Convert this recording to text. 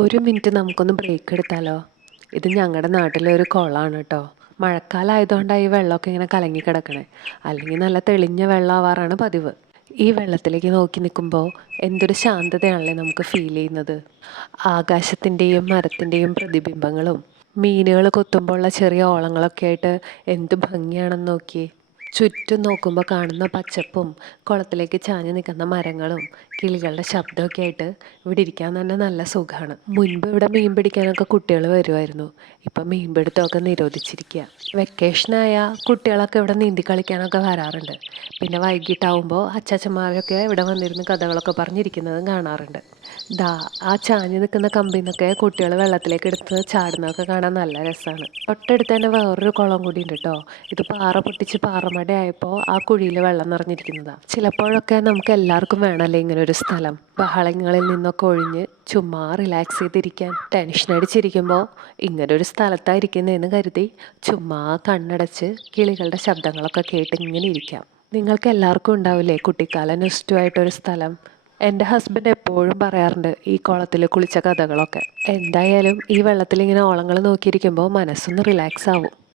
ഒരു മിനിറ്റ് നമുക്കൊന്ന് ബ്രേക്ക് എടുത്താലോ? ഇത് ഞങ്ങളുടെ നാട്ടിലെ ഒരു കുളമാണ് കേട്ടോ മഴക്കാലമായതുകൊണ്ടാണ് ഈ വെള്ളമൊക്കെ ഇങ്ങനെ കലങ്ങി കിടക്കണേ. അല്ലെങ്കിൽ നല്ല തെളിഞ്ഞ വെള്ളമാവാറാണ് പതിവ്. ഈ വെള്ളത്തിലേക്ക് നോക്കി നിൽക്കുമ്പോൾ എന്തൊരു ശാന്തതയാണല്ലേ നമുക്ക് ഫീൽ ചെയ്യുന്നത്. ആകാശത്തിന്റെയും മരത്തിന്റെയും പ്രതിബിംബങ്ങളും മീനുകൾ കൊത്തുമ്പോഴുള്ള ചെറിയ ഓളങ്ങളൊക്കെ ആയിട്ട് എന്ത് ഭംഗിയാണെന്ന് നോക്കിയേ. ചുറ്റും നോക്കുമ്പോൾ കാണുന്ന പച്ചപ്പും കുളത്തിലേക്ക് ചാഞ്ഞ് നിൽക്കുന്ന മരങ്ങളും കിളികളുടെ ശബ്ദമൊക്കെ ആയിട്ട് ഇവിടെ ഇരിക്കാൻ തന്നെ നല്ല സുഖമാണ് മുൻപ് ഇവിടെ മീൻ പിടിക്കാനൊക്കെ കുട്ടികൾ വരുമായിരുന്നു ഇപ്പം മീൻ പിടുത്തമൊക്കെ നിരോധിച്ചിരിക്കുക വെക്കേഷനായ കുട്ടികളൊക്കെ ഇവിടെ നീന്തി കളിക്കാനൊക്കെ വരാറുണ്ട്. പിന്നെ വൈകിട്ടാവുമ്പോൾ അച്ചാച്ചന്മാരൊക്കെ ഇവിടെ വന്നിരുന്ന് കഥകളൊക്കെ പറഞ്ഞിരിക്കുന്നതും കാണാറുണ്ട്. ദാ ആ ചാഞ്ഞ് നിൽക്കുന്ന കമ്പിൽ നിന്നൊക്കെ കുട്ടികൾ വെള്ളത്തിലേക്ക് എടുത്ത് ചാടുന്നതൊക്കെ കാണാൻ നല്ല രസമാണ് തൊട്ടടുത്ത് തന്നെ വേറൊരു കുളം കൂടി ഉണ്ട് കേട്ടോ ഇത് പാറ പൊട്ടിച്ച് പാറമട ആയപ്പോൾ ആ കുഴിയിൽ വെള്ളം നിറഞ്ഞിരിക്കുന്നതാണ് ചിലപ്പോഴൊക്കെ നമുക്ക് എല്ലാവർക്കും വേണമല്ലേ ഇങ്ങനെ ഒരു സ്ഥലം. ബഹളങ്ങളിൽ നിന്നൊക്കെ ഒഴിഞ്ഞ് ചുമ്മാ റിലാക്സ് ചെയ്തിരിക്കാൻ ടെൻഷൻ അടിച്ചിരിക്കുമ്പോൾ ഒരു സ്ഥലത്തായിരിക്കുന്നതെന്ന് കരുതി ചുമ്മാ കണ്ണടച്ച് കിളികളുടെ ശബ്ദങ്ങളൊക്കെ കേട്ട് ഇങ്ങനെ ഇരിക്കാം. നിങ്ങൾക്ക് എല്ലാവർക്കും ഉണ്ടാവില്ലേ കുട്ടിക്കാല ഒരു സ്ഥലം? എന്റെ ഹസ്ബൻഡ് എപ്പോഴും പറയാറുണ്ട് ഈ കുളത്തിൽ കുളിച്ച കഥകളൊക്കെ. എന്തായാലും ഈ വെള്ളത്തിൽ ഇങ്ങനെ ഓളങ്ങൾ നോക്കിയിരിക്കുമ്പോൾ മനസ്സൊന്ന് റിലാക്സ് ആവും.